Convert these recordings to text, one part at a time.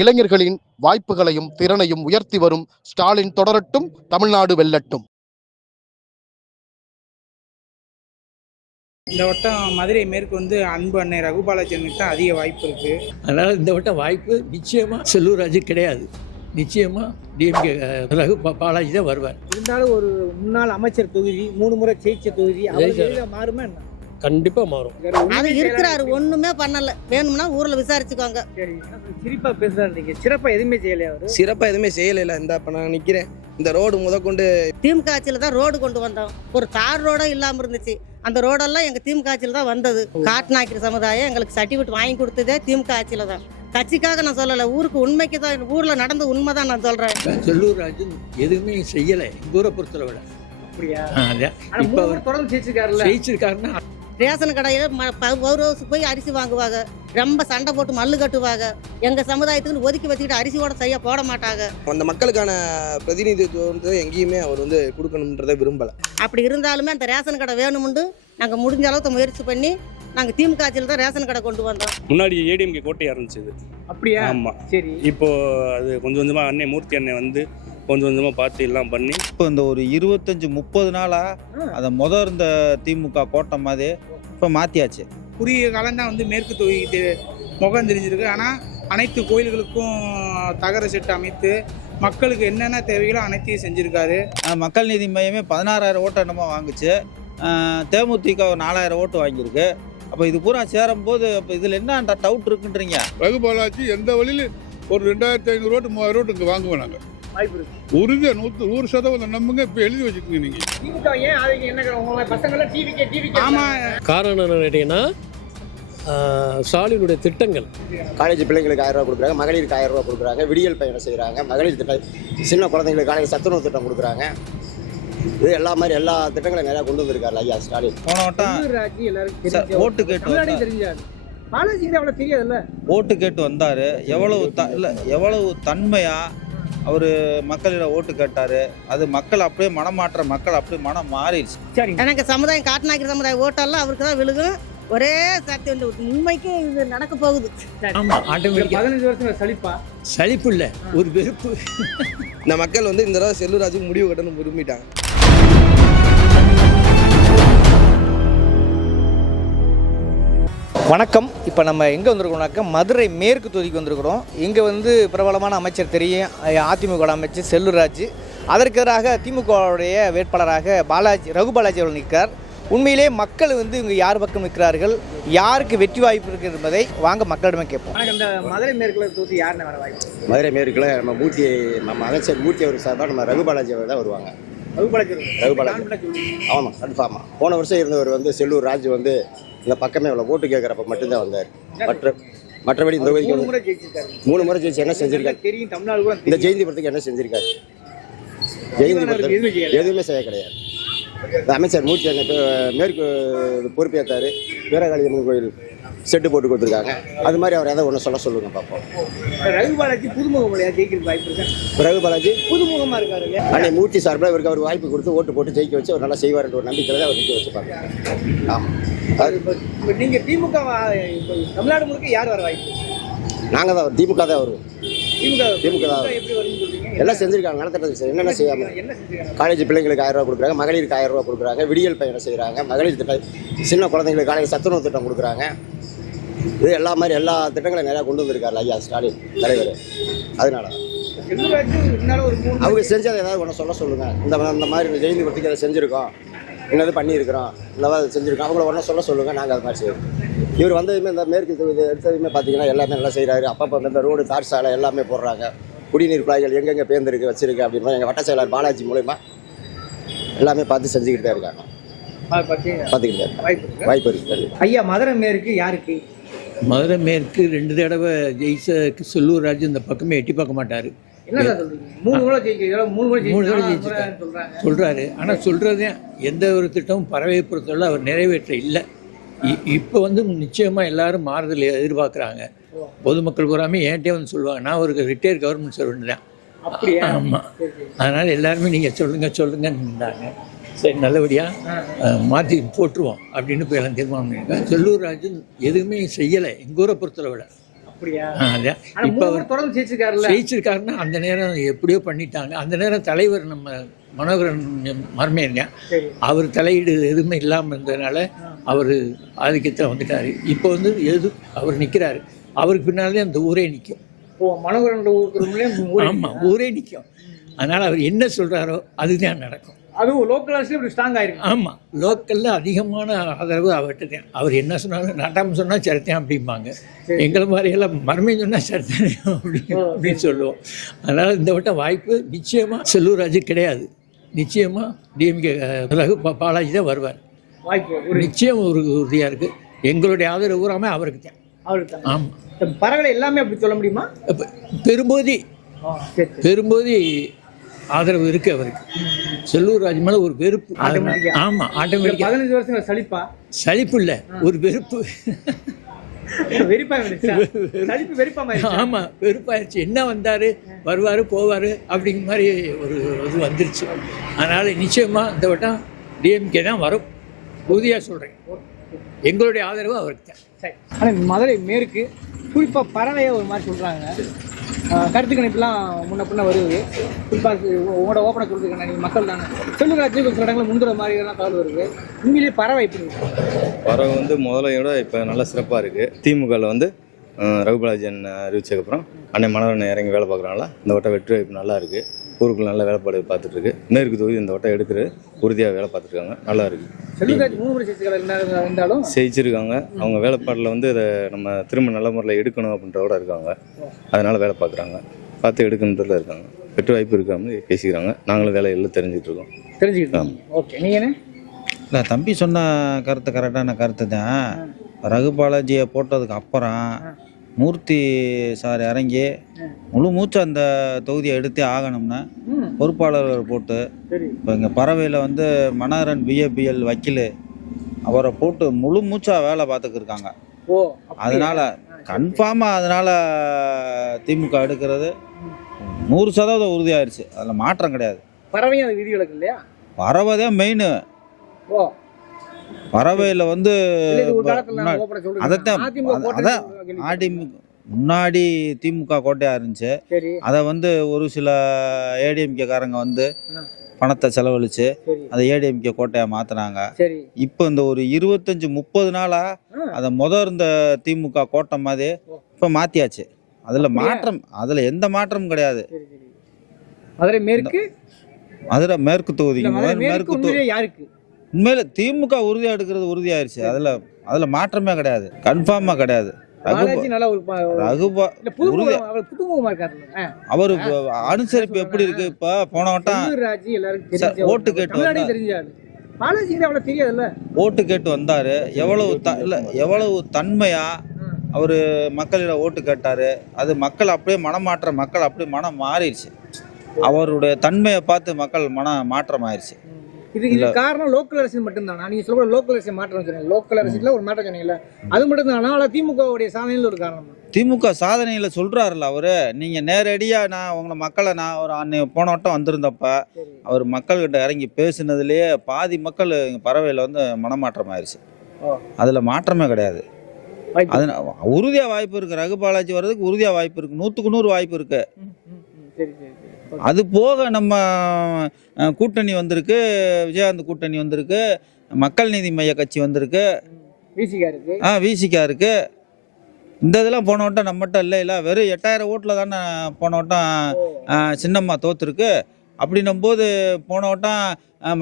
இளைஞர்களின் வாய்ப்புகளையும் திறனையும் உயர்த்தி வரும் ஸ்டாலின் தொடரட்டும், தமிழ்நாடு வெல்லட்டும். இந்த வட்டம் மதுரை மேற்கு அன்பு அன்னை ரகுபாலாஜனுக்கு தான் அதிக வாய்ப்பு இருக்கு. அதனால் இந்த வட்டம் வாய்ப்பு நிச்சயமாக செல்லூர் ராஜு கிடையாது. நிச்சயமாக டிஎம்கே ரகு பாலாஜி தான் வருவார். இருந்தாலும் ஒரு முன்னாள் அமைச்சர் தொகுதி 3 முறை ஜெயிச்ச தொகுதி மாறுமா என்ன? கண்டிப்பா மாறும். அது இருக்கிறாரு, ஒண்ணுமே பண்ணல. வேணும்னா ஊர்ல விசாரிச்சுக்கோங்க. சரி, சிறப்பா பேசுறாரு. சிறப்பா எதுவுமே செய்யலையா அவரு? சிறப்பா எதுவுமே செய்யல. இந்த இப்ப நான் நிக்கிறேன், இந்த ரோடு முதற்கொண்டு திமுக ஆட்சியில தான் ரோடு கொண்டு வந்தோம். ஒரு தார் ரோடும் இல்லாம இருந்துச்சு. அந்த ரோடெல்லாம் எங்க திமுக ஆட்சியில தான் வந்தது. காட்டுநாய்க்கிற சமுதாயம் எங்களுக்கு சர்டிஃபிகேட் வாங்கி கொடுத்ததே திமுக ஆட்சியில தான். கட்சிக்காக நான் சொல்லல, ஊருக்கு உண்மைக்கு தான், ஊர்ல நடந்த உண்மை தான் நான் சொல்றேன். செல்லூர் ராஜு எதுவுமே செய்யலை ஊரை பொறுத்தல விட. அப்படியா? இப்ப தொடர்ந்து ஜெயிச்சிருக்காருன்னா ரேஷன் கடையில் போய் அரிசி வாங்குவாங்க. ரொம்ப சண்டை போட்டு மல்லு கட்டுவாங்க. எங்க சமுதாயத்துக்கு ஒதுக்கி வச்சுக்கிட்டு அரிசியோட சரியா போட மாட்டாங்க. அந்த மக்களுக்கான பிரதிநிதித்துவம் எங்கேயுமே அவர் கொடுக்கணும்ன்றதை விரும்பல. அப்படி இருந்தாலுமே அந்த ரேஷன் கடை வேணும்னு நாங்க முடிஞ்ச அளவுக்கு முயற்சி பண்ணி நாங்க திமுக ஆட்சியில் தான் ரேஷன் கடை கொண்டு வந்தோம். முன்னாடி ஏடிஎம்கே கோட்டையா இருந்துச்சு. அப்படியா? ஆமா. சரி, இப்போ அது கொஞ்சம் கொஞ்சமா அன்னை மூர்த்தி அன்னை கொஞ்சம் கொஞ்சமாக பார்த்து எல்லாம் பண்ணி இப்போ இந்த ஒரு 25-30 நாளாக அதை இருந்த திமுக கோட்டை மாதிரி இப்போ மாற்றியாச்சு. குறுகிய காலம் தான் மேற்கு தொகுதி முகம் தெரிஞ்சிருக்கு. ஆனால் அனைத்து கோயில்களுக்கும் தகர செட்டு அமைத்து மக்களுக்கு என்னென்ன தேவைகளோ அனைத்தையும் செஞ்சுருக்காரு. மக்கள் நீதி மையமே 16,000 ஓட்டு என்னமோ வாங்குச்சு. தேமுதிக 4,000 ஓட்டு வாங்கியிருக்கு. அப்போ இது பூரா சேரும்போது அப்போ இதில் என்ன டவுட் இருக்குன்றீங்க? ரகுபாலாஜி எந்த வழியில் ஒரு 2,500 ஓட்டு 3,000 ஓட்டு இங்கே வாங்குவோம். நாங்கள் உறுதியாக 100% நம்புங்க. இப்போ எழுதி வச்சுக்கோங்க. நீங்கள் காரணம் என்ன கேட்டீங்கன்னா, ஸ்டாலினுடைய திட்டங்கள். காலேஜ் பிள்ளைங்களுக்கு 1000 ரூபா கொடுக்குறாங்க, மகளிருக்கு 1000 ரூபா கொடுக்குறாங்க, விடியல் பயணம் செய்கிறாங்க, மகளிர் திட்டம், சின்ன குழந்தைங்களுக்கு காலேஜ் சத்துணவு திட்டம் கொடுக்குறாங்க. இது எல்லா மாதிரி எல்லா திட்டங்களும் நிறையா கொண்டு வந்திருக்காரு ஐயா ஸ்டாலின். போன வட்டம் ஓட்டு கேட்டு ஓட்டு கேட்டு வந்தார். எவ்வளவு தன்மையா அவர் மக்களிட ஓட்டு கேட்டாரு. அது மக்கள் அப்படியே மனமாற்ற, மக்கள் அப்படியே மனம் மாறிடுச்சு. எனக்கு சமுதாயம் காட்டுநாய்க்கிற சமுதாயம் ஓட்டெல்லாம் அவருக்கு தான் விழுகும். ஒரே சத்தியம், உண்மைக்கு இது நடக்க போகுது. ஆமா, ஆட்டோமேட்டிக்கா 15 வருஷம் சலிப்பு இல்லை, ஒரு வெறுப்பு. இந்த மக்கள் இந்த தடவை செல்லூர் ராஜுக்கு முடிவு கட்டணும் விரும்பிட்டாங்க. வணக்கம். இப்போ நம்ம எங்கே வந்திருக்கோம்னாக்கா மதுரை மேற்கு தொகுதிக்கு வந்திருக்கிறோம். இங்கே பிரபலமான அமைச்சர் தெரியும், அதிமுக அமைச்சர் செல்லூர் ராஜு. அதற்கு எதிராக திமுகவுடைய வேட்பாளராக ரகுபாலாஜி அவர்கள் நிற்கிறார். உண்மையிலே மக்கள் இங்கே யார் பக்கம் நிற்கிறார்கள், யாருக்கு வெற்றி வாய்ப்பு இருக்குது என்பதை வாங்க மக்களிடமே கேட்போம். இந்த மதுரை மேற்கில் தொகுதி யாருன்னு வர வாய்ப்பு? மதுரை மேற்கில் நம்ம அமைச்சர் மூர்த்தி அவர் சார்பாக நம்ம ரகுபாலாஜி அவர் தான் வருவாங்க. ரகுபாலாஜி ஆமாம், கன்ஃபார்மாக. போன வருஷம் இருந்தவர் செல்லூர் ராஜு இந்த பக்கமே இவ்வளோ ஓட்டு கேட்குறப்ப மட்டும்தான் வந்தார். மற்றபடி இந்த தொகுதிக்கு 3 முறை ஜெயிச்சு என்ன செஞ்சிருக்காரு? இந்த ஜெயந்திபுரத்துக்கு என்ன செஞ்சிருக்காரு? ஜெயந்திபுரத்துக்கு எதுவுமே செய்ய கிடையாது. இந்த அமைச்சர் மூர்த்தி அன்னை மேற்கு பொறுப்பேற்றாரு. வீரகாளி அம்மன் கோயில் செட்டு போட்டு கொடுத்துருக்காங்க. அது மாதிரி அவர் எதை ஒன்று சொல்லுங்க பார்ப்போம். ரகுபாலாஜி புதுமுகமாக ஜெயிக்கிறதுக்கு வாய்ப்பு இருக்கு. ரகுபாலாஜி புதுமுகமாக இருக்காரு. அன்னை மூர்த்தி சார்பில் இவருக்கு அவர் வாய்ப்பு கொடுத்து ஓட்டு போட்டு ஜெயிக்க வச்சு அவர் நல்லா செய்வார்ன்ற ஒரு நம்பிக்கையில் அவர் நிற்க வச்சுப்பாங்க. ஆமாம். இப்போ நீங்கள் திமுக தமிழ்நாடு முழுக்க யார் வர வாய்ப்பு? நாங்கள் தான் திமுக தான் வருவோம். திமுக தான் எல்லாம் செஞ்சுருக்காங்க. நலத்திட்டம் என்னென்ன செய்யாமல் காலேஜ் பிள்ளைங்களுக்கு 1000 ரூபா கொடுக்குறாங்க, மகளிருக்கு 1000 ரூபா கொடுக்குறாங்க, விடியல் பயணம் செய்கிறாங்க, மகளிர் திட்டம், சின்ன குழந்தைங்களுக்கு காலேஜ் சத்துணவு திட்டம் கொடுக்குறாங்க. இது எல்லா மாதிரி எல்லா திட்டங்களும் நிறையா கொண்டு வந்திருக்காரு ஐயா ஸ்டாலின் தலைவர். அதனால அவங்க செஞ்சதை ஏதாவது ஒன்று சொல்லுங்கள். இந்த மாதிரி ஜெயந்திபுரத்துக்கு அதை செஞ்சுருக்கோம், இன்னது பண்ணியிருக்கிறோம், இல்லவா செஞ்சுருக்கோம், அவங்கள ஒன்றா சொல்லுங்கள். நாங்கள் அது மாதிரி செய்வோம். இவர் வந்ததுமே இந்த மேற்கு தொகுதி எடுத்ததுமே பார்த்தீங்கன்னா எல்லாமே நல்லா செய்கிறாரு. அப்பப்போ இந்த ரோடு, தார் சாலை எல்லாமே போடுறாங்க. குடிநீர் குழாய்கள் எங்கெங்கே பேர்ந்துருக்கு வச்சிருக்கு அப்படின்னா எங்கள் வட்ட செயலாளர் பாலாஜி மூலமா எல்லாமே பார்த்து செஞ்சுக்கிட்டு தான் இருக்காங்க. பார்த்துக்கிட்டு தான் வாய்ப்பு இருக்குது. ஐயா, மதுரை மேற்கு யாருக்கு? மதுரை மேற்கு 2 தடவை ஜெயிச்ச செல்லூர் ராஜு இந்த பக்கமே எட்டி பார்க்க மாட்டார். சொல்றாரு. ஆனால் சொல்றதே எந்த ஒரு திட்டமும் பறவையை பொறுத்தவரை அவர் நிறைவேற்ற இல்லை. இப்போ நிச்சயமாக எல்லாரும் மாறுதல் எதிர்பார்க்குறாங்க. பொதுமக்கள் பூராமே என்கிட்டே சொல்லுவாங்க, நான் ஒரு ரிட்டையர் கவர்மெண்ட் சர்வெண்ட் தான். ஆமாம். அதனால் எல்லாருமே நீங்கள் சொல்லுங்கன்னு இருந்தாங்க. சரி, நல்லபடியாக மாற்றி போட்டுருவோம் அப்படின்னு இப்போ எல்லாம் தீர்மானம் பண்ணியிருக்கேன். செல்லூர் ராஜு எதுவுமே செய்யலை ஊரை பொறுத்தளவில். அப்படியா? அதான் ஆனா இப்போ மூணு தொடர்ந்து ஜெயிச்சிருக்காருல்ல. ஜெயிச்சிருக்காருன்னா அந்த நேரம் எப்படியோ பண்ணிட்டாங்க. அந்த நேரம் தலைவர் நம்ம மனோகரன் மர்மேன்யா சரி. அவர் தலையீடு எதுவுமே இல்லாமல் இருந்ததுனால அவர் ஆதிக்கத்தில் வந்துட்டார். இப்போ வந்து அவர் நிற்கிறாரு. அவருக்கு பின்னாலே அந்த ஊரே நிற்கும். மனோகரன் ஊருக்கு ஆமாம், ஊரே நிற்கும். அதனால் அவர் என்ன சொல்கிறாரோ அதுதான் நடக்கும். அதுவும் லோக்கல் அரசியல் இப்படி ஸ்ட்ராங் ஆயிருக்கு. ஆமாம், லோக்கலில் அதிகமான ஆதரவு அவர்கிட்ட தான். அவர் என்ன சொன்னாலும் நாட்டாமல் சொன்னால் சரித்தான் அப்படிம்பாங்க. எங்களை மாதிரியெல்லாம் மர்மையும் சொன்னால் சரித்தானே அப்படின்னு சொல்லுவோம். அதனால் இந்த வட்டம் வாய்ப்பு நிச்சயமாக செல்லூர் ராஜு கிடையாது. நிச்சயமாக டிஎம்கே ரகு பாலாஜி தான் வருவார். வாய்ப்பு நிச்சயம் ஒரு உறுதியாக இருக்குது. எங்களுடைய ஆதரவு ஊராமே அவருக்கு தான். அவருக்கு தான். ஆமாம், பரவாயில்ல, எல்லாமே அப்படி சொல்ல முடியுமா? பெரும்போதி ஆதரவு இருக்கு அவருக்கு. செல்லூர் ராஜ் மேலே ஒரு வெறுப்பு. ஆமாம், ஆட்டோமேட்டிக்காக 15 வருஷங்கள் சலிப்பா? சலிப்பு இல்லை, ஒரு வெறுப்பு. ஆமாம், வெறுப்பாயிருச்சு. என்ன வந்தார், வருவார், போவார் அப்படிங்கிற மாதிரி ஒரு இது வந்துருச்சு. அதனால் நிச்சயமாக இந்த வட்டம் டிஎம்கே தான் வரும். உறுதியாக சொல்கிறேன். எங்களுடைய ஆதரவு அவருக்கு தான். சரி. ஆனால் மதுரை மேற்கு குறிப்பாக பறவையை ஒரு மாதிரி சொல்கிறாங்க. கருத்து கணிப்புலாம் முன்ன பின்ன வருது. குறிப்பாக உங்களோட ஓப்பனை சொல்லிருக்கேன், நீங்கள் மக்கள் தானே. செல்லூர் ராஜு சில இடங்களில் முந்துற மாதிரி இதெல்லாம் தகவல் வருது. உண்மையிலேயே பறவை எப்படி இருக்கு? பறவை வந்து முதலையோட இப்போ நல்லா சிறப்பாக இருக்குது. திமுகவில் வந்து ரகுபாலாஜன் அறிவிச்சதுக்கப்புறம் அண்ணன் மனோரன் இறங்கி வேலை பார்க்குறாங்களா, இந்த வட்டம் வெற்றி வாய்ப்பு நல்லா இருக்குது. ஊருக்குள்ள நல்ல வேலைப்பாடு பார்த்துட்ருக்கு. மேற்கு தொகுதி இந்த வட்டம் எடுக்கிறது உறுதியாக வேலை பார்த்துருக்காங்க. நல்லா இருக்குது. ஜெயிச்சிருக்காங்க. அவங்க வேலைப்பாட்டில் வந்து இதை நம்ம திரும்ப நல்ல முறையில் எடுக்கணும் அப்படின்றவோட இருக்காங்க. அதனால் வேலை பார்க்குறாங்க, பார்த்து எடுக்கணுன்றதுல இருக்காங்க. வெற்றி வாய்ப்பு இருக்காமல் பேசிக்கிறாங்க. நாங்களும் வேலையெல்லாம் தெரிஞ்சுக்கிட்டோம். ஓகே, நீங்கள் இல்லை, தம்பி சொன்ன கருத்து கரெக்டான கருத்து தான். ரகு பாலாஜியை போட்டதுக்கு அப்புறம் மூர்த்தி சார் இறங்கி முழு மூச்சு அந்த தொகுதியை எடுத்தே ஆகணும்னா பொறுப்பாளர்கள் போட்டு, இப்போ இங்கே பறவையில் வந்து மனோகரன் பிஏபிஎல் வக்கீல் அவரை போட்டு முழு மூச்சாக வேலை பார்த்துக்கிருக்காங்க. அதனால் கன்ஃபார்மாக அதனால் திமுக எடுக்கிறது 100% உறுதியாயிருச்சு. அதில் மாற்றம் கிடையாது. பறவையும் அது விதிவிலக்கு இல்லையா? பறவை தான் மெயின். பறவையில் வந்து அதைத்தான் முன்னாடி திமுக கோட்டையாக இருந்துச்சு. அதை வந்து ஒரு சில ஏடிஎம்கே காரங்க வந்து பணத்தை செலவழித்து அதை ஏடிஎம்கே கோட்டையாக மாற்றினாங்க. இப்போ இந்த ஒரு 25-30 நாளாக அதை இருந்த திமுக கோட்டை மாதிரி இப்போ மாற்றியாச்சு. அதில் எந்த மாற்றமும் கிடையாது. மதுரை மேற்கு தொகுதிக்கு மேற்கு தொகுதி யாருக்கு உண்மையில திமுக உறுதியாக எடுக்கிறது உறுதியாயிருச்சு. அதில் மாற்றமே கிடையாது, கன்ஃபார்மாக கிடையாது. அவரு அனுசரிப்பு எப்படி இருக்கு? இப்ப போன வட்டம் ஓட்டு கேட்டு வந்தாரு. எவ்வளவு தன்மையா அவரு மக்களிடம் ஓட்டு கேட்டாரு. அது மக்கள் அப்படியே மக்கள் அப்படியே மனம் மாறிடுச்சு. அவருடைய தன்மையை பார்த்து மக்கள் மாற்றம் ஆயிடுச்சு. இது காரணம் லோக்கல் அரசியல் மட்டும்தானா? நீங்க சொல்ற லோக்கல் அரசியல் மாற்றம் சொன்னீங்க, லோக்கல் அரசியல் ஒரு மாற்றம் சொன்னீங்கல்ல, அது மட்டும்தானா? திமுகவுடைய சாதனையில் ஒரு காரணம்? திமுக சாதனையில சொல்றாருல்ல அவரு. நீங்க நேரடியா உங்களை மக்களை ஒரு போன வட்டம் வந்திருந்தப்ப அவர் மக்கள்கிட்ட இறங்கி பேசினதுலயே பாதி மக்கள் பறவையில வந்து மனமாற்றம் ஆயிடுச்சு. அதுல மாற்றமே கிடையாது. அது உறுதியா வாய்ப்பு இருக்கு. ரகு பாலாஜி வர்றதுக்கு உறுதியா வாய்ப்பு இருக்கு. 100க்கு 100 வாய்ப்பு இருக்கு. அது போக நம்ம கூட்டணி வந்திருக்கு, விஜயகாந்த் கூட்டணி வந்திருக்கு, மக்கள் நீதி மைய கட்சி வந்திருக்கு, விசிகா இருக்கு. இந்த இதெல்லாம் போன வட்டம் நம்மகிட்ட இல்லை. வெறும் 8000 ஓட்டில் தானே போன வட்டம் சின்னம்மா தோத்துருக்கு. அப்படின்னும் போது போன வட்டம்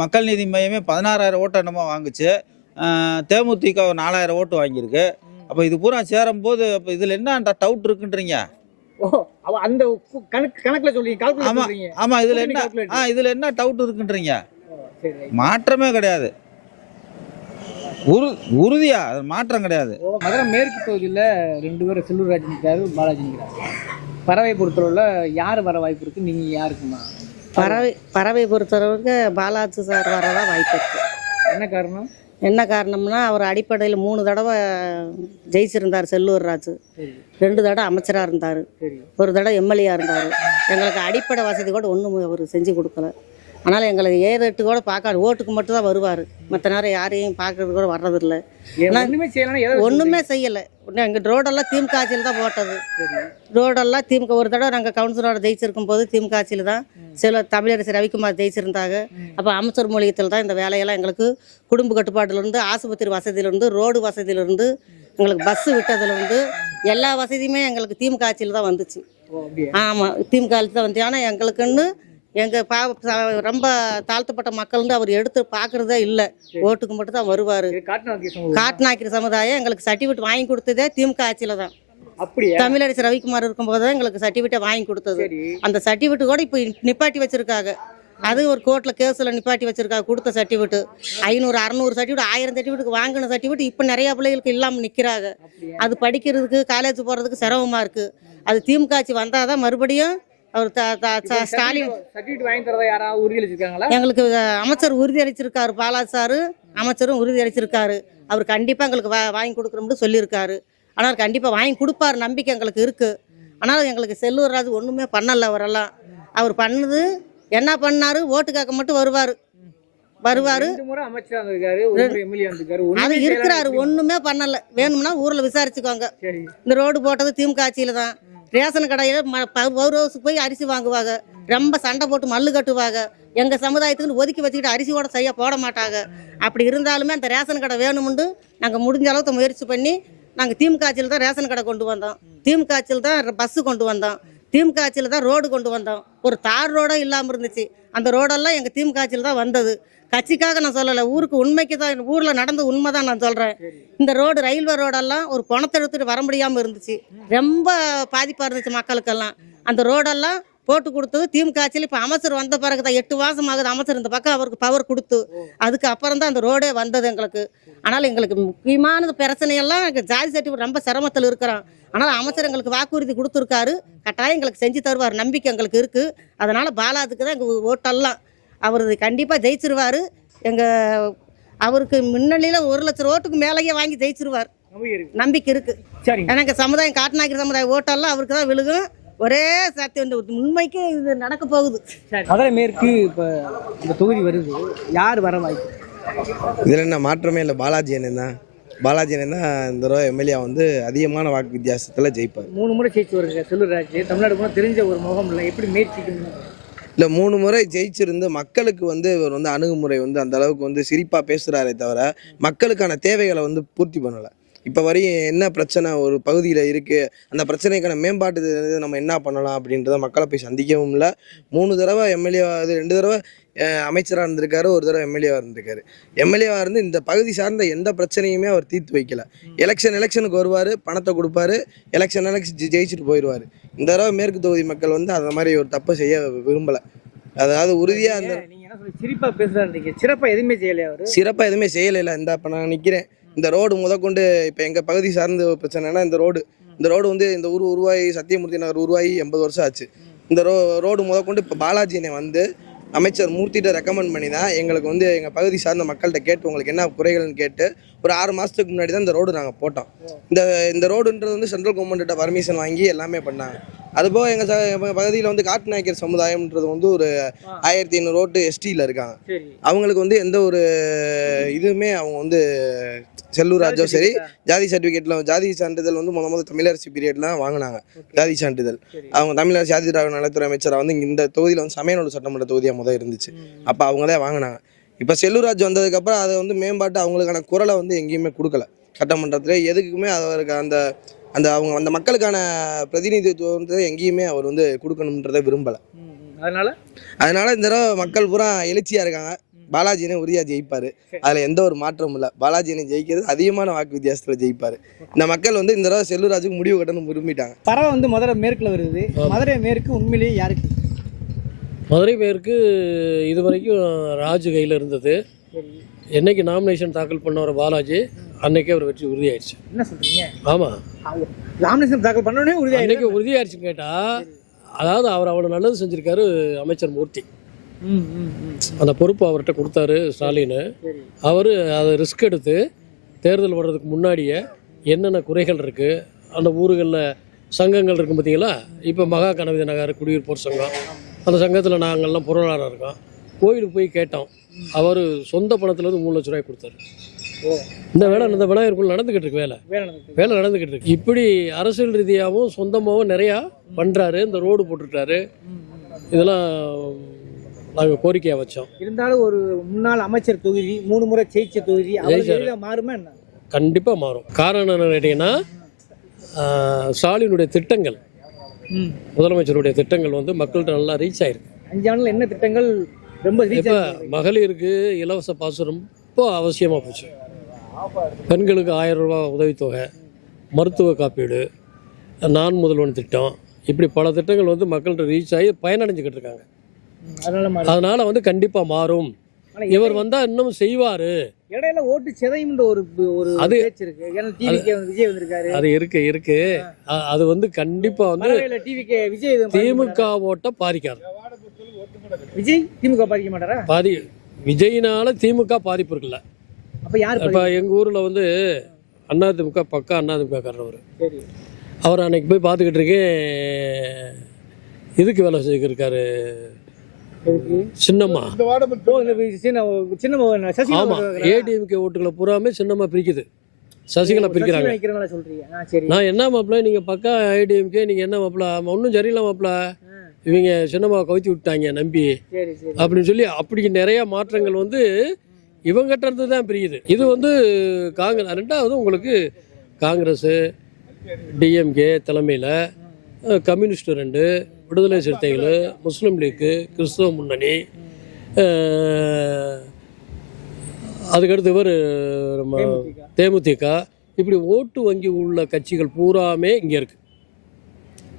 மக்கள் நீதி மையமே 16000 ஓட்டை என்னமோ வாங்குச்சு. தேமுதிக 4000 ஓட்டு வாங்கியிருக்கு. அப்போ இது பூரா சேரும் போது அப்போ இதில் என்ன டவுட் இருக்குன்றீங்க? அந்த கணக்குல சொல்றீங்க. ஆமா, இதுல என்ன டவுட் இருக்குன்றீங்க? மாற்றமே கிடையாது. உறுதியா மாற்றம் கிடையாது. மதுரை மேற்கு தொகுதியில் 2 பேர் செல்லூர் ராஜ் நிற்கிறாரு, பாலாஜி நிற்கிறாரு. பறவை பொறுத்தளவுல யார் வர வாய்ப்பு இருக்கு? நீங்க யாருக்குமா? பறவை பொறுத்தளவுக்கு பாலாஜி சார் வரதான் வாய்ப்பு இருக்கு. என்ன காரணம்னா அவர் அடிப்படையில் 3 தடவை ஜெயிச்சிருந்தார் செல்லூர் ராஜு. 2 தடவை அமைச்சராக இருந்தார், 1 தடவை எம்எல்ஏ இருந்தார். எங்களுக்கு அடிப்படை வசதி கூட ஒன்றும் அவர் செஞ்சு கொடுக்கல. அதனால் எங்களை ஏறிட்டு கூட பார்க்காது, ஓட்டுக்கு மட்டும் தான் வருவார். மற்ற நேரம் யாரையும் பார்க்கறது கூட வர்றதில்லை. ஒண்ணுமே செய்யலைன்னா எதை ஒன்றுமே செய்யலை. எங்கள் ரோடெல்லாம் திமுக ஆட்சியில் தான் போட்டது. ரோடெல்லாம் திமுக. ஒரு தடவை நாங்கள் கவுன்சிலரோட ஜெயிச்சிருக்கும் போது திமுக ஆட்சியில் தான் சில தமிழரசு ரவிக்குமார் ஜெயிச்சிருந்தாங்க. அப்போ அமைச்சர் மூலியத்தில் தான் இந்த வேலையெல்லாம் எங்களுக்கு குடும்ப கட்டுப்பாட்டிலேருந்து, ஆஸ்பத்திரி வசதியிலேருந்து, ரோடு வசதியிலேருந்து, எங்களுக்கு பஸ்ஸு விட்டதுலேருந்து எல்லா வசதியுமே எங்களுக்கு திமுக ஆட்சியில் தான் வந்துச்சு. ஆமாம், திமுக ஆட்சி தான் வந்துச்சு. ஆனால் எங்களுக்குன்னு எங்கள் ரொம்ப தாழ்த்தப்பட்ட மக்கள் வந்து அவர் எடுத்து பார்க்குறதே இல்லை. ஓட்டுக்கு மட்டும் தான் வருவார். காட்டுநாய்க்கிற சமுதாயம் எங்களுக்கு சர்டிஃபிகேட் வாங்கி கொடுத்ததே திமுக ஆட்சியில் தான். அப்படியே தமிழரசு ரவிக்குமார் இருக்கும்போது தான் எங்களுக்கு சர்டிஃபிகேட்டை வாங்கி கொடுத்தது. அந்த சர்டிஃபிகேட் கூட இப்போ நிப்பாட்டி வச்சுருக்காங்க. அது ஒரு கோர்ட்டில் கேஸில் நிப்பாட்டி வச்சுருக்காங்க. கொடுத்த சர்டிஃபிகேட்டு 500 600 சர்டிஃபிகேட் 1000 சர்டிஃபிகேட்டுக்கு வாங்கின சர்டிஃபிகேட் இப்போ நிறையா பிள்ளைகளுக்கு இல்லாமல் நிற்கிறாங்க. அது படிக்கிறதுக்கு காலேஜ் போகிறதுக்கு சிரமமாக இருக்குது. அது திமுக ஆட்சி வந்தால் தான் மறுபடியும் அவர் ஸ்டாலின் சர்டிஃபிகேட் வாங்கி தரதா யாராவது உறுதி அளிச்சிருக்காங்களா? எங்களுக்கு அமைச்சர் உறுதி அளிச்சிருக்காரு. பாலாஜி சாரு அமைச்சரும் உறுதி அளிச்சிருக்காரு. அவர் கண்டிப்பாக எங்களுக்கு வாங்கி கொடுக்குறோம்னு சொல்லியிருக்காரு. ஆனால் கண்டிப்பாக வாங்கி கொடுப்பாரு, நம்பிக்கை எங்களுக்கு இருக்குது. ஆனால் எங்களுக்கு செல்லூர் ராஜு ஒன்றுமே பண்ணலை. அவரெல்லாம் அவர் பண்ணது என்ன பண்ணாரு, ஓட்டு கேட்க மட்டும் வருவார். அமைச்சர் வந்திருக்காரு, எம்எல்ஏ வந்திருக்காரு, அது இருக்கிறாரு, ஒன்றுமே பண்ணலை. வேணும்னா ஊரில் விசாரிச்சுக்கோங்க. இந்த ரோடு போட்டது திமுக ஆட்சியில் தான். ரேஷன் கடையில் பௌரோஸுக்கு போய் அரிசி வாங்குவாங்க. ரொம்ப சண்டை போட்டு மல்லு கட்டுவாங்க. எங்கள் சமுதாயத்துக்குன்னு ஒதுக்கி வச்சுக்கிட்டு அரிசியோட செய்ய போட மாட்டாங்க. அப்படி இருந்தாலுமே அந்த ரேஷன் கடை வேணும்னு நாங்கள் முடிஞ்ச அளவுக்கு முயற்சி பண்ணி நாங்கள் திமுக ஆட்சியில் தான் ரேஷன் கடை கொண்டு வந்தோம். திமுக ஆட்சியில் தான் பஸ்ஸு கொண்டு வந்தோம். திமுக ஆட்சியில் தான் ரோடு கொண்டு வந்தோம். ஒரு தார் ரோடோ இல்லாமல் இருந்துச்சு. அந்த ரோடெல்லாம் எங்கள் திமுக ஆட்சியில் தான் வந்தது. கட்சிக்காக நான் சொல்லலை, ஊருக்கு உண்மைக்கு தான், ஊரில் நடந்த உண்மை தான் நான் சொல்கிறேன். இந்த ரோடு ரயில்வே ரோடெல்லாம் ஒரு பணத்தை எடுத்துகிட்டு வர முடியாமல் இருந்துச்சு. ரொம்ப பாதிப்பாக இருந்துச்சு மக்களுக்கெல்லாம். அந்த ரோடெல்லாம் போட்டு கொடுத்தது திமுக ஆட்சியில். இப்போ அமைச்சர் வந்த பிறகு தான் 8 மாதம் ஆகுது அமைச்சர் இந்த பக்கம் அவருக்கு பவர் கொடுத்து. அதுக்கு அப்புறம் தான் அந்த ரோடே வந்தது எங்களுக்கு. ஆனால் எங்களுக்கு முக்கியமான பிரச்சனையெல்லாம் ஜாதி சர்டிஃபிகேட் ரொம்ப சிரமத்தில் இருக்கிறோம். ஆனால் அமைச்சர் எங்களுக்கு வாக்குறுதி கொடுத்துருக்காரு. கட்டாயம் எங்களுக்கு செஞ்சு தருவார், நம்பிக்கை எங்களுக்கு இருக்குது. அதனால் பாலாஜிக்கு தான் எங்கள் ஓட்டெல்லாம். அவர் கண்டிப்பாக ஜெயிச்சிருவார். அவருக்கு முன்னணியில் 1 லட்சம் ஓட்டுக்கு மேலேயே வாங்கி ஜெயிச்சிருவார், நம்பிக்கை இருக்குது. சரி, எனக்கு சமுதாயம் காட்டுநாய்க்கிற சமுதாயம் ஓட்டெல்லாம் அவருக்கு தான் விழுகும். ஒரே சத்தியம், இந்த உண்மைக்கு இது நடக்க போகுது. மதுரை மேற்கு இப்போ இந்த தொகுதி வருது, யார் வர வாய்ப்பு? இதில் என்ன மாற்றமே இல்லை, பாலாஜி அண்ணன் தான். பாலாஜி அண்ணன் தான் இந்த தடவை எம்எல்ஏ வந்து அதிகமான வாக்கு வித்தியாசத்தில் ஜெயிப்பார். 3 முறை ஜெயிச்சு வருங்க செல்லூர் ராஜு. தமிழ்நாடு போனால் தெரிஞ்ச ஒரு முகம் இல்லை, எப்படி முயற்சிக்கணும்? இல்லை, 3 முறை ஜெயிச்சிருந்து மக்களுக்கு வந்து இவர் வந்து அணுகுமுறை வந்து அந்த அளவுக்கு வந்து சிரிப்பாக பேசுகிறாரே தவிர மக்களுக்கான தேவைகளை வந்து பூர்த்தி பண்ணலை. இப்போ வரையும் என்ன பிரச்சனை ஒரு பகுதியில் இருக்குது, அந்த பிரச்சனைக்கான மேம்பாட்டு நம்ம என்ன பண்ணலாம் அப்படின்றத மக்களை போய் சந்திக்கவும் இல்லை. 3 தடவை எம்எல்ஏ, 2 தடவை அமைச்சராக இருந்திருக்காரு, 1 தடவை எம்எல்ஏவாக இருந்திருக்காரு. எம்எல்ஏவாக இருந்து இந்த பகுதி சார்ந்த எந்த பிரச்சனையுமே அவர் தீர்த்து வைக்கல. எலெக்ஷனுக்கு வருவார், பணத்தை கொடுப்பாரு, எலெக்ஷன் ஜெயிச்சுட்டு போயிடுவார். இந்த தடவை மேற்கு தொகுதி மக்கள் வந்து அந்த மாதிரி ஒரு தப்பை செய்ய விரும்பலை. அதாவது உறுதியாக அந்த சிறப்பாக பேசுகிறாரு, சிறப்பாக எதுவுமே செய்யலை. அவர் சிறப்பாக எதுவுமே செய்யலை. இப்போ நான் நிற்கிறேன், இந்த ரோடு முதற்கொண்டு இப்போ எங்கள் பகுதி சார்ந்த பிரச்சனைனா இந்த ரோடு வந்து இந்த ஊர் உருவாகி, சத்தியமூர்த்தி நகர் உருவாகி 80 வருஷம் ஆச்சு. இந்த ரோடு முதற்கொண்டு இப்போ பாலாஜினை வந்து அமைச்சர் மூர்த்திகிட்ட ரெக்கமெண்ட் பண்ணி தான் எங்களுக்கு வந்து எங்கள் பகுதி சார்ந்த மக்கள்கிட்ட கேட்டு உங்களுக்கு என்ன குறைகள்னு கேட்டு ஒரு 6 மாதத்துக்கு முன்னாடி தான் இந்த ரோடு நாங்கள் போட்டோம். இந்த ரோடுன்றது வந்து சென்ட்ரல் கவர்மெண்ட்டிட்ட பர்மிஷன் வாங்கி எல்லாமே பண்ணாங்க. அதுபோக எங்கள் பகுதியில் வந்து காட்டுநாய்க்கர் சமுதாயம்ன்றது வந்து ஒரு 1500 ஓட்டு எஸ்டியில் இருக்காங்க. அவங்களுக்கு வந்து எந்த ஒரு இதுவுமே அவங்க வந்து செல்லூர் ராஜோ சரி ஜாதி சர்டிஃபிகேட்டில் ஜாதி சான்றிதழ் வந்து முதல் தமிழரசு பீரியட்லாம் வாங்கினாங்க ஜாதி சான்றிதழ். அவங்க தமிழரசு ஜாதி திராவிட நலத்துறை அமைச்சராக வந்து இந்த தொகுதியில் வந்து சமயநூல் சட்டமன்ற தொகுதியாக முதல் இருந்துச்சு. அப்போ அவங்களே வாங்கினாங்க. இப்போ செல்லூர் ராஜ் வந்ததுக்கப்புறம் அதை வந்து மேம்பாட்டு அவங்களுக்கான குரலை வந்து எங்கேயுமே கொடுக்கல. சட்டமன்றத்தில் எதுக்குமே அவருக்கு அந்த அந்த அவங்க அந்த மக்களுக்கான பிரதிநிதித்துவம் வந்து எங்கேயுமே அவர் வந்து கொடுக்கணுன்றதை விரும்பலை. அதனால இந்த தடவை மக்கள் பூரா எழுச்சியாக இருக்காங்க. பாலாஜினை உறுதியாக ஜெயிப்பார், அதில் எந்த ஒரு மாற்றமும் இல்லை. பாலாஜினை ஜெயிக்கிறது அதிகமான வாக்கு வித்தியாசத்தில் ஜெயிப்பார். இந்த மக்கள் வந்து இந்த தடவை செல்லூர் ராஜுக்கு முடிவு கட்டணும் விரும்பிட்டாங்க. பறவை வந்து மதுரை மேற்கில் வருது. மதுரை மேற்கு உண்மையிலேயே யாருக்கு? மதுரை மேற்கு இது வரைக்கும் ராஜு கையில் இருந்தது. என்னைக்கு நாமினேஷன் தாக்கல் பண்ணவர் பாலாஜி, அன்னைக்கே அவர் வெற்றி உறுதியாயிடுச்சு. என்ன சொல்றீங்க? ஆமாம், நாமினேஷன் தாக்கல் பண்ணோடனே அன்னைக்கு உறுதியாயிடுச்சுன்னு கேட்டால், அதாவது அவர் அவ்வளோ நல்லது செஞ்சுருக்காரு அமைச்சர் மூர்த்தி. அந்த பொறுப்பு அவர்கிட்ட கொடுத்தாரு ஸ்டாலின். அவர் அதை ரிஸ்க் எடுத்து தேர்தல் வர்றதுக்கு முன்னாடியே என்னென்ன குறைகள் இருக்குது, அந்த ஊர்களில் சங்கங்கள் இருக்கும் பார்த்தீங்களா. இப்போ மகா கனவித நகர் குடியிருப்போர் சங்கம், அந்த சங்கத்தில் நாங்கள்லாம் பொருளாளர் இருக்கோம். கோயிலுக்கு போய் கேட்டோம். அவர் சொந்த பணத்துலேருந்து 3 லட்ச ரூபாய் கொடுத்தாரு. இந்த விநாயகருக்குள்ள நடந்துக்கிட்டு இருக்கு வேலை நடந்துக்கிட்டு இருக்கு. இப்படி அரசியல் ரீதியாகவும் சொந்தமாகவும் நிறையா பண்ணுறாரு. இந்த ரோடு போட்டுட்டாரு. இதெல்லாம் நாங்கள் கோரிக்கையாக வச்சோம். இருந்தாலும் ஒரு முன்னாள் அமைச்சர் தொகுதி 3 முறை ஜெயிச்ச தொகுதி மாறுமா என்ன? கண்டிப்பாக மாறும். காரணம் என்ன கேட்டிங்கன்னா, ஸ்டாலினுடைய திட்டங்கள், முதலமைச்சருடைய திட்டங்கள் வந்து மக்கள்கிட்ட நல்லா ரீச் ஆயிருக்கு. 5 ஆண்டுல என்ன திட்டங்கள் ரொம்ப இப்போ மகளிருக்கு இலவச பாசம் ரொம்ப அவசியமாக போச்சு. பெண்களுக்கு 1000 ரூபா உதவித்தொகை, மருத்துவ காப்பீடு, நான் முதல்வன் திட்டம், இப்படி பல திட்டங்கள் வந்து மக்கள்கிட்ட ரீச் ஆகி பயனடைஞ்சுக்கிட்டு இருக்காங்க. அதனால வந்து கண்டிப்பாக மாறும். இவர் வந்தால் இன்னும் செய்வார். இடையில ஓட்டு சிதையும் ஒரு அது இருக்கு. ஏன்னா டிவிகே விஜய் வந்திருக்காரு. அது இருக்கு. அது வந்து கண்டிப்பாக வந்து டிவிகே விஜய் திமுக ஓட்டை பாதிக்காது. விஜய் திமுக பாதிக்க மாட்டாரா? விஜயினால திமுக பாதிப்பு இருக்குல்ல. அப்போ யார்? இப்போ எங்கள் ஊரில் வந்து அதிமுக பக்கா அதிமுக காரவர். அவர் அன்னைக்கு போய் பார்த்துக்கிட்டு இருக்கேன். இதுக்கு வேலை செஞ்சுருக்காரு சின்னம்மா. ஆமாம், ஏடிஎம்கே ஓட்டுகளை பூராமே சின்னம்மா பிரிக்குது, சசிகலா பிரிக்கிறாங்க. நான் என்ன மாப்பிள்ள நீங்கள் பக்கா ஏடிஎம்கே, நீங்கள் என்ன மாப்பிள்ள ஒன்றும் சரியில்லை மாப்பிள்ள, இவங்க சின்னம்மா கவுத்தி விட்டாங்க நம்பி அப்படின்னு சொல்லி அப்படி நிறைய மாற்றங்கள் வந்து இவங்ககிட்ட இருந்து தான் பிரியுது. இது வந்து காங்கிரஸ். ரெண்டாவது உங்களுக்கு காங்கிரஸு, டிஎம்கே தலைமையில், கம்யூனிஸ்ட் 2, விடுதலை சிறுத்தைகள், முஸ்லீம் லீக்கு, கிறிஸ்தவ முன்னணி, அதுக்கடுத்து இவர் நம்ம தேமுதிக, இப்படி ஓட்டு வங்கி உள்ள கட்சிகள் பூராமே இங்கே இருக்குது.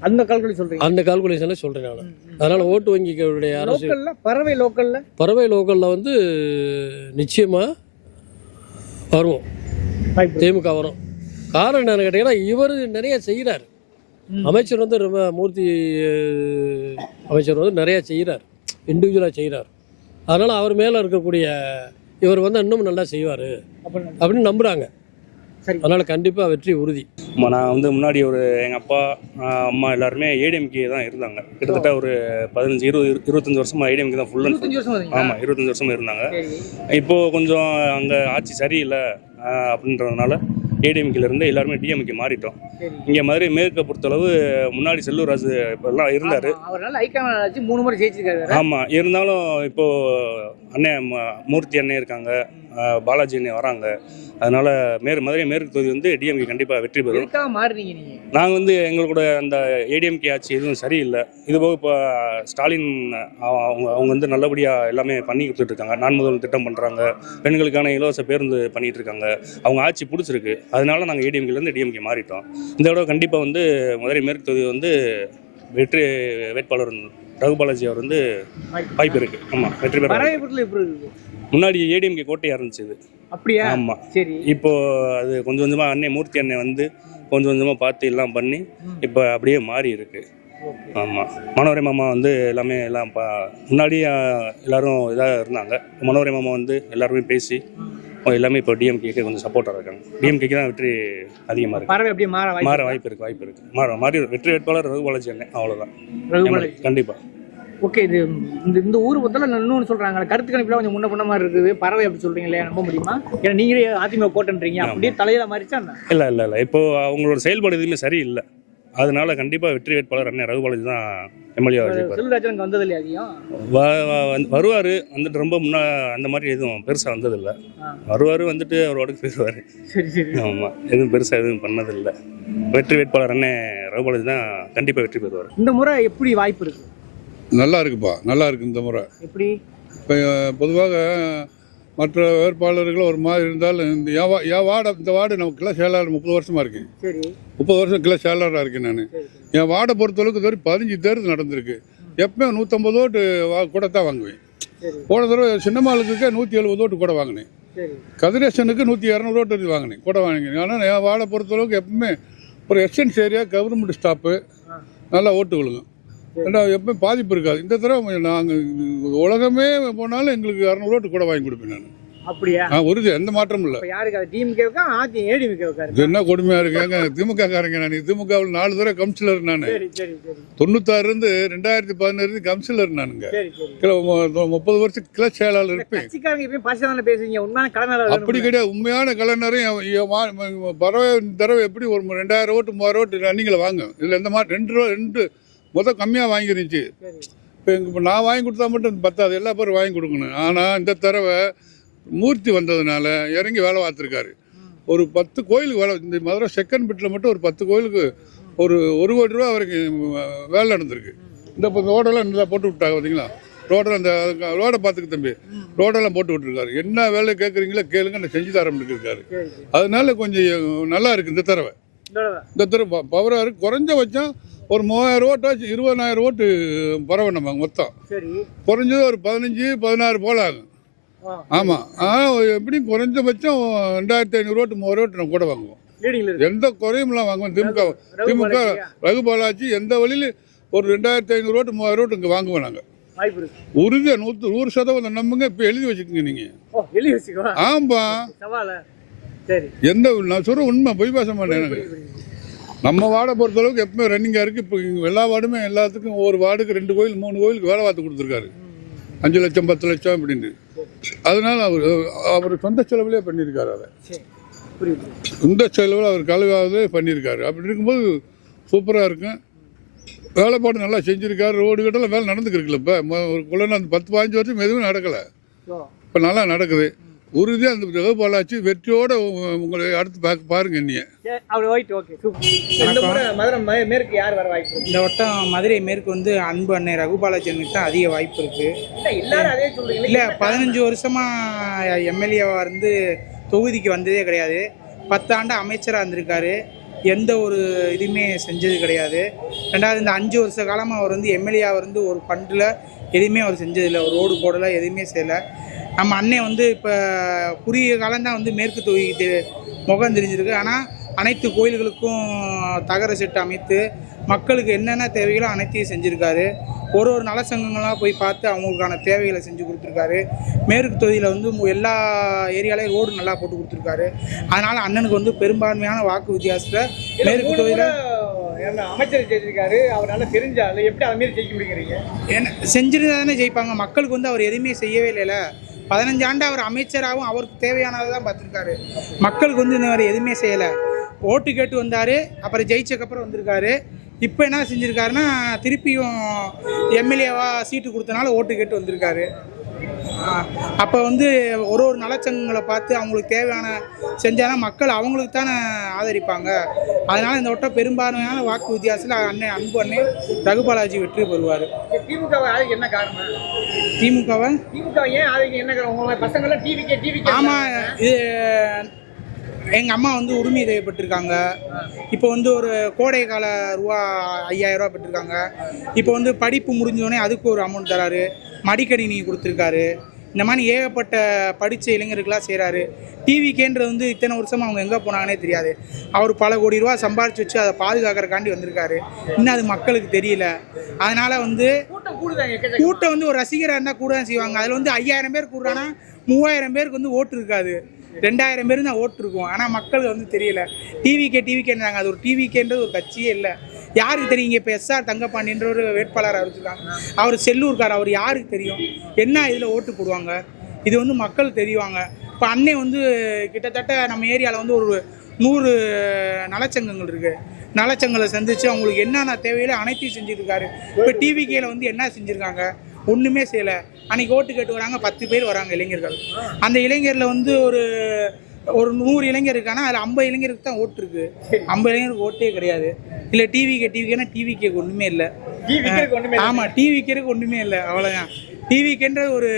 அந்த கால்குலேஷனில் சொல்கிறேன் நான். அதனால் ஓட்டு வங்கிகளுடைய அரசியல் பறவை லோக்கலில் வந்து நிச்சயமாக வரும், திமுக வரும். காரணம் என்னன்னு கேட்டிங்கன்னா, இவர் நிறைய செய்கிறார். அமைச்சர் வந்து ரொம்ப மூர்த்தி அமைச்சர் வந்து நிறையா செய்கிறார், இண்டிவிஜுவலாக செய்கிறார். அதனால் அவர் மேலே இருக்கக்கூடிய இவர் வந்து இன்னும் நல்லா செய்வார் அப்படின்னு நம்புகிறாங்க. அதனால் கண்டிப்பாக வெற்றி உறுதி. நான் வந்து முன்னாடி எங்கள் அப்பா அம்மா எல்லாருமே ஏடிஎம்கே தான் இருந்தாங்க. கிட்டத்தட்ட ஒரு 15-25 வருஷமாக ஏடிஎம்கே தான் ஃபுல் அண்ட் ஃபுல். ஆமாம், 25 வருஷமாக இருந்தாங்க. இப்போது கொஞ்சம் அங்கே ஆட்சி சரியில்லை அப்படின்றதுனால ஏடிஎம்கேலேருந்து எல்லாருமே டிஎம்கே மாறிட்டோம். இங்கே மதுரை மேற்கை பொறுத்தளவு முன்னாடி செல்லூர் ராஜு இப்போல்லாம் இருந்தார். ஆமாம், இருந்தாலும் இப்போது அண்ணன் மூர்த்தி அண்ணன் இருக்காங்க, பாலாஜி அண்ணன் வராங்க. அதனால் மதுரை மேற்கு தொகுதி வந்து டிஎம்கே கண்டிப்பாக வெற்றி பெறும். நாங்கள் வந்து எங்களோட அந்த ஏடிஎம்கே ஆட்சி எதுவும் சரியில்லை. இதுபோக இப்போ ஸ்டாலின் அவங்க வந்து நல்லபடியாக எல்லாமே பண்ணி கொடுத்துட்டு இருக்காங்க. நான் முதல் திட்டம் பண்ணுறாங்க, பெண்களுக்கான இலவச பேருந்து பண்ணிகிட்டு இருக்காங்க. அவங்க ஆட்சி பிடிச்சிருக்கு. அதனால நாங்கள் ஏடிஎம்கேலேருந்து டிஎம்கே மாறிட்டோம். இந்த தடவை கண்டிப்பாக வந்து மதுரை மேற்கு தொகுதி வந்து வெற்றி வேட்பாளர் ரகுபாலாஜி அவர் வந்து வாய்ப்பு இருக்குது. ஆமாம், வெற்றி பெற. முன்னாடி ஏடிஎம்கே கோட்டையாக இருந்துச்சு இது. அப்படியா? ஆமாம், சரி. இப்போது அது கொஞ்சம் கொஞ்சமாக அண்ணன் மூர்த்தி அண்ணன் வந்து கொஞ்சம் கொஞ்சமாக பார்த்து எல்லாம் பண்ணி இப்போ அப்படியே மாறி இருக்குது. ஆமாம், மனோரை மாமா வந்து எல்லாம் முன்னாடி எல்லோரும் இதாக இருந்தாங்க. மனோரை மாமா வந்து எல்லாருமே பேசி எல்லாமே இப்போ டிஎம்கேக்கு கொஞ்சம் சப்போர்ட்டாக இருக்காங்க. டிஎம்கேக்கு தான் வெற்றி அதிகமாக இருக்குது. மாற வாய்ப்பு இருக்குது. மாறி வெற்றி வேட்பாளர் ரகுபாலாஜி அண்ணன். அவ்வளோதான், கண்டிப்பாக. ஓகே. இது இந்த ஊர் முதல்ல இன்னொன்று சொல்கிறாங்க, கருத்து கணிப்பில் கொஞ்சம் முன்ன மாதிரி இருக்குது. பறவை அப்படி சொல்கிறீங்களே, நம்ப முடியுமா? ஏன்னா நீங்களே அதிமுக போட்டுன்றீங்க, அப்படியே தலையில மாறிச்சா? இல்லை இப்போது அவங்களோட செயல்பாடு எதுவுமே சரியில்லை. அதனால கண்டிப்பாக வெற்றி வேட்பாளர் அண்ணன் ரகுபாலாஜி தான் எம்எல்ஏ. செல்வராஜன் வந்தது இல்லையா? அதிகம் வருவார், வந்துட்டு ரொம்ப அந்த மாதிரி எதுவும் பெருசாக வந்ததில்லை. வருவார், வந்துட்டு அவரோட போயிடுவார். ஆமாம், எதுவும் பெருசாக எதுவும் பண்ணதில்லை. வெற்றி வேட்பாளர் அண்ணன் ரகுபாலாஜி தான் கண்டிப்பாக வெற்றி பெறுவார். இந்த முறை எப்படி வாய்ப்பு இருக்குது? நல்லா இருக்குப்பா, நல்லா இருக்கு இந்த முறை. எப்படி? இப்போ பொதுவாக மற்ற வேட்பாளர்கள் ஒரு மாதிரி இருந்தாலும் இந்த வார்டு நம்ம கிளை செயலாளர் 30 வருஷமாக இருக்கேன். 30 வருஷம் கிளை செயலாளராக இருக்கேன் நான். என் வார்டை பொறுத்தளவுக்கு இதுவரை 15 தேர்தல் நடந்திருக்கு. எப்பவுமே 150 ஓட்டு கூட தான் வாங்குவேன். போன தடவை சின்னமாளுக்கு 170 ஓட்டு கூட வாங்கினேன். கதிரேசனுக்கு 100-200 ஓட்டு வாங்கினேன், கூட வாங்கினேன். ஆனால் என் வார்டை பொறுத்தளவுக்கு எப்பவுமே ஒரு எக்ஸ்டென்ஸ் ஏரியா, கவர்மெண்ட் ஸ்டாப்பு, நல்லா ஓட்டு விழுங்க. ரெண்டாவது எப்பவுமே பாதிப்பு இருக்காது. இந்த தடவை நாங்கள் உலகமே போனாலும் எங்களுக்கு 200 ஓட்டு கூட வாங்கி கொடுப்பேன் நான். அப்படியா? உறுதி, எந்த மாற்றமும் இல்லை. இப்போ யாருக்கு அது டிஎம்கேவுக்கா ஏடிஎம்கேவுக்கா? இது என்ன கொடுமையாக இருக்குங்க. திமுக காரங்க. நான் திமுகவில் 4 தடவை கவுன்சிலர். நான் சரி சரி சரி 96 2017 கவுன்சிலர். நானுங்க சரி சரி 30 வருஷம் கிளை செயலாளர் இருப்பேன். கட்சிக்காரங்க இப்பயும் பாசிதான் பேசுறீங்க. உண்மையான கலைஞர் அப்படி கிடையாது. உண்மையான கலைஞரும் பறவை தடவை எப்படி ஒரு 2000 ஓட்டு 3000 ஓட்டு ரன்னிங்கில் வாங்க. இதில் எந்த மாதிரி 2 மொத்தம் கம்மியாக வாங்கிருந்துச்சு. இப்போ நான் வாங்கி கொடுத்தா மட்டும் பத்தாது, எல்லா பேரும் வாங்கி கொடுக்கணும். ஆனால் இந்த தடவை மூர்த்தி வந்ததுனால இறங்கி வேலை பார்த்துருக்காரு. ஒரு 10 கோயிலுக்கு வேலை, இந்த மதுரை செகண்ட் பிட்டில் மட்டும் ஒரு 10 கோயிலுக்கு ஒரு 1 கோடி ரூபா அவருக்கு வேலை நடந்திருக்கு. இந்த ரோடெல்லாம் நல்லா போட்டு விட்டாங்க பார்த்தீங்களா? ரோடெல்லாம் அந்த ரோடை பார்த்துக்கு தம்பி, ரோடெல்லாம் போட்டு விட்டுருக்காரு. என்ன வேலை கேட்குறீங்களோ கேளுங்க, நான் செஞ்சு தரேன் இருக்காரு. அதனால கொஞ்சம் நல்லா இருக்குது இந்த தடவை. இந்த தடவை பவராக இருக்குது. குறைஞ்சபட்சம் ஒரு 3000 ஓட்டாச்சு 20000 ஓட்டு பரவ நம்ம மொத்தம். குறைஞ்சது ஒரு 15-16 போல ஆகும். ஆமாம். எப்படியும் குறைஞ்சபட்சம் 2500 ஓட்டு 3000 ஓட்டு நம்ம கூட வாங்குவோம். எந்த குறையும்லாம் வாங்குவோம். திமுக ரகு பாலாஜி எந்த வழியில் ஒரு 2500 ஓட்டு 3000 ஓட்டு இங்கே வாங்குவோம் நாங்கள். உறுதியாக 100% நம்புங்க. இப்போ எழுதி வச்சுக்கோங்க நீங்கள். ஆம்பா, எந்த நான் சொல்கிற உண்மை, பொய் பேச மாட்டேன். எனக்கு நம்ம வார்டை பொறுத்தளவுக்கு எப்பவுமே ரன்னிங்காக இருக்குது. இப்போ எல்லா வார்டுமே எல்லாத்துக்கும் ஒவ்வொரு வார்டுக்கு 2 கோயில் 3 கோயிலுக்கு வேலை பார்த்து கொடுத்துருக்காரு. 5 லட்சம் 10 லட்சம் அப்படின்ட்டு. அதனால அவர் சொந்த செலவுலேயே பண்ணியிருக்காரு. அதை சொந்த செலவில் அவர் கழுவாவே பண்ணியிருக்காரு. அப்படி இருக்கும்போது சூப்பராக இருக்கும். வேலைப்பாடு நல்லா செஞ்சுருக்காரு. ரோடு கிட்டலாம் வேலை நடந்துக்கிருக்குல்ல. இப்போ ஒரு குள்ளனா அந்த 10-15 வருஷம் எதுவும் நடக்கலை. இப்போ நல்லா நடக்குது. உறுதியாக அந்த ரகு பாலாஜி வெற்றியோட உங்களை அடுத்து பாருங்க. என்னைய இந்த வட்டம் மதுரை மேற்கு வந்து அன்பு அன்னை ரகு பாலாஜிக்கு தான் அதிக வாய்ப்பு இருக்கு. இல்லை 15 வருஷமா எம்எல்ஏவாக இருந்து தொகுதிக்கு வந்ததே கிடையாது. 10 ஆண்டு அமைச்சராக இருந்திருக்காரு. எந்த ஒரு இதுவுமே செஞ்சது கிடையாது. ரெண்டாவது இந்த 5 வருஷ காலமாக அவர் வந்து எம்எல்ஏவாக இருந்து ஒரு ஃபண்டில் எதுவுமே அவர் செஞ்சதில்லை. ஒரு ரோடு போடலை, எதுவுமே செய்யலை. நம்ம அண்ணன் வந்து இப்போ குறுகிய காலம்தான் வந்து மேற்கு தொகுதிக்கு முகம் தெரிஞ்சிருக்கு. ஆனால் அனைத்து கோயில்களுக்கும் தகர செட்டு அமைத்து மக்களுக்கு என்னென்ன தேவைகளோ அனைத்தையும் செஞ்சுருக்காரு. ஒரு நலசங்கங்களாக போய் பார்த்து அவங்களுக்கான தேவைகளை செஞ்சு கொடுத்துருக்காரு. மேற்கு தொகுதியில் வந்து எல்லா ஏரியாலையும் ரோடு நல்லா போட்டு கொடுத்துருக்காரு. அதனால் அண்ணனுக்கு வந்து பெரும்பான்மையான வாக்கு வித்தியாசத்தில் மேற்கு தொகுதியில் அமைச்சர் ஜெயிச்சிருக்காரு. அவர் நல்லா தெரிஞ்சாலும் எப்படி அதை மாரி ஜெயிக்க முடியுறீங்க? என்ன செஞ்சுருந்தா தானே ஜெயிப்பாங்க. மக்களுக்கு வந்து அவர் எதுவுமே செய்யவே இல்லைல்ல. 15 ஆண்டு அவர் அமைச்சராகவும் அவருக்கு தேவையானதை தான் பார்த்துருக்காரு. மக்களுக்கு வந்து இன்னும் எதுவுமே செய்யலை. ஓட்டு கேட்டு வந்தார், அப்புறம் ஜெயிச்சக்கப்புறம் வந்திருக்காரு. இப்போ என்ன செஞ்சுருக்காருன்னா திருப்பியும் எம்எல்ஏவாக சீட்டு கொடுத்தனால ஓட்டு கேட்டு வந்திருக்காரு. அப்போ வந்து ஒரு நலச்சங்கங்களை பார்த்து அவங்களுக்கு தேவையான செஞ்சாலும் மக்கள் அவங்களுக்கு தானே ஆதரிப்பாங்க. அதனால் இந்த வட்டம் பெரும்பான்மையான வாக்கு வித்தியாசத்தில் அண்ணன் அன்பு அண்ணன் ரகு பாலாஜி வெற்றி பெறுவார். திமுக என்ன காரணம்? திமுக ஏன் ஆதரிக்க என்ன காரணம்? உங்க பசங்களாம் டிவிக்கே ஆமாம், இது எங்கள் அம்மா வந்து உரிமை தேவைப்பட்டிருக்காங்க. இப்போ வந்து ஒரு கோடை கால ரூபா 5000 ரூபா பெற்றிருக்காங்க. இப்போ வந்து படிப்பு முடிஞ்சோடனே அதுக்கு ஒரு அமௌண்ட் தராரு. மடிக்கணினி கொடுத்துருக்காரு. இந்த மாதிரி ஏகப்பட்ட படித்த இளைஞர்களாக செய்கிறாரு. டிவிக்கேன்றது வந்து இத்தனை வருஷமாக அவங்க எங்கே போனாங்கன்னே தெரியாது. அவர் பல கோடி ரூபா சம்பாரிச்சு வச்சு அதை பாதுகாக்கிறக்காண்டி வந்திருக்காரு. இன்னும் அது மக்களுக்கு தெரியல. அதனால் வந்து கூட்டம் வந்து ஒரு ரசிகராக இருந்தால் கூட தான் செய்வாங்க. அதில் வந்து 5000 பேர் கூடுறான்னா 3000 பேருக்கு வந்து ஓட்டு இருக்காது. 2000 பேர் தான் ஓட்டு இருக்கும். ஆனால் மக்களுக்கு வந்து தெரியல. டிவிக்கேன்றாங்க. அது ஒரு டிவிக்கேன்றது ஒரு கட்சியே இல்லை. யாருக்கு தெரியுங்க? இப்போ எஸ்ஆர் தங்கப்பாண்டின்ற ஒரு வேட்பாளர் அறிவிச்சிருக்காங்க. அவர் செல்லூர்கார். அவர் யாருக்கு தெரியும்? என்ன இதில் ஓட்டு போடுவாங்க? இது வந்து மக்கள் தெரிவாங்க. இப்போ அன்னை வந்து கிட்டத்தட்ட நம்ம ஏரியாவில் வந்து ஒரு 100 நலச்சங்கங்கள் இருக்குது. நலச்சங்களை சந்தித்து அவங்களுக்கு என்னென்ன தேவையில்லை அனைத்தையும் செஞ்சுருக்காரு. இப்போ டிவிகேல வந்து என்ன செஞ்சுருக்காங்க? ஒன்றுமே செய்யலை. அன்றைக்கி ஓட்டு கேட்டு வராங்க, 10 பேர் வராங்க இளைஞர்கள். அந்த இளைஞரில் வந்து ஒரு 100 இளைஞர் இருக்கானா அதில் 50 இளைஞருக்கு தான் ஓட்டு இருக்குது. 50 இளைஞருக்கு ஓட்டே கிடையாது. இல்லை டிவிக்கேனா டிவிக்கேக்கு ஒன்றுமே இல்லை. ஆமாம், டிவிக்கேருக்கு ஒன்றுமே இல்லை. அவ்வளோதான். டிவிக்கேன்ற ஒரு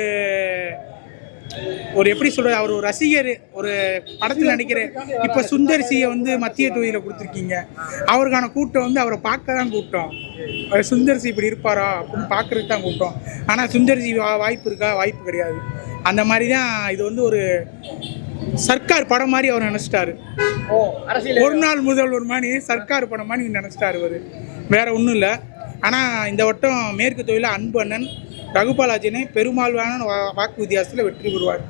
எப்படி சொல்கிறது, அவர் ஒரு ரசிகர். ஒரு படத்தில் நடிக்கிற இப்போ சுந்தர்சியை வந்து மத்திய தொகுதியில் கொடுத்துருக்கீங்க. அவருக்கான கூட்டம் வந்து அவரை பார்க்க தான் கூட்டம். சுந்தர்சி இப்படி இருப்பாரா அப்படின்னு பார்க்குறதுக்கு தான் கூட்டம். ஆனால் சுந்தர்சி வாய்ப்பு இருக்கா? வாய்ப்பு கிடையாது. அந்த மாதிரி தான் இது வந்து ஒரு சர்க்கார் படம் மாதிரி அவர் நினச்சிட்டாரு. ஒரு நாள் முதல்வர் மாதிரி சர்க்கார் படம் மாதிரி நினச்சிட்டாரு அவர். வேற ஒன்றும் இல்லை. ஆனால் இந்த வட்டம் மேற்கு தொகுதியில் அன்பு அண்ணன் ரகு பாலாஜினை பெரும்பாலான வாக்கு வித்தியாசத்தில் வெற்றி பெறுவார்.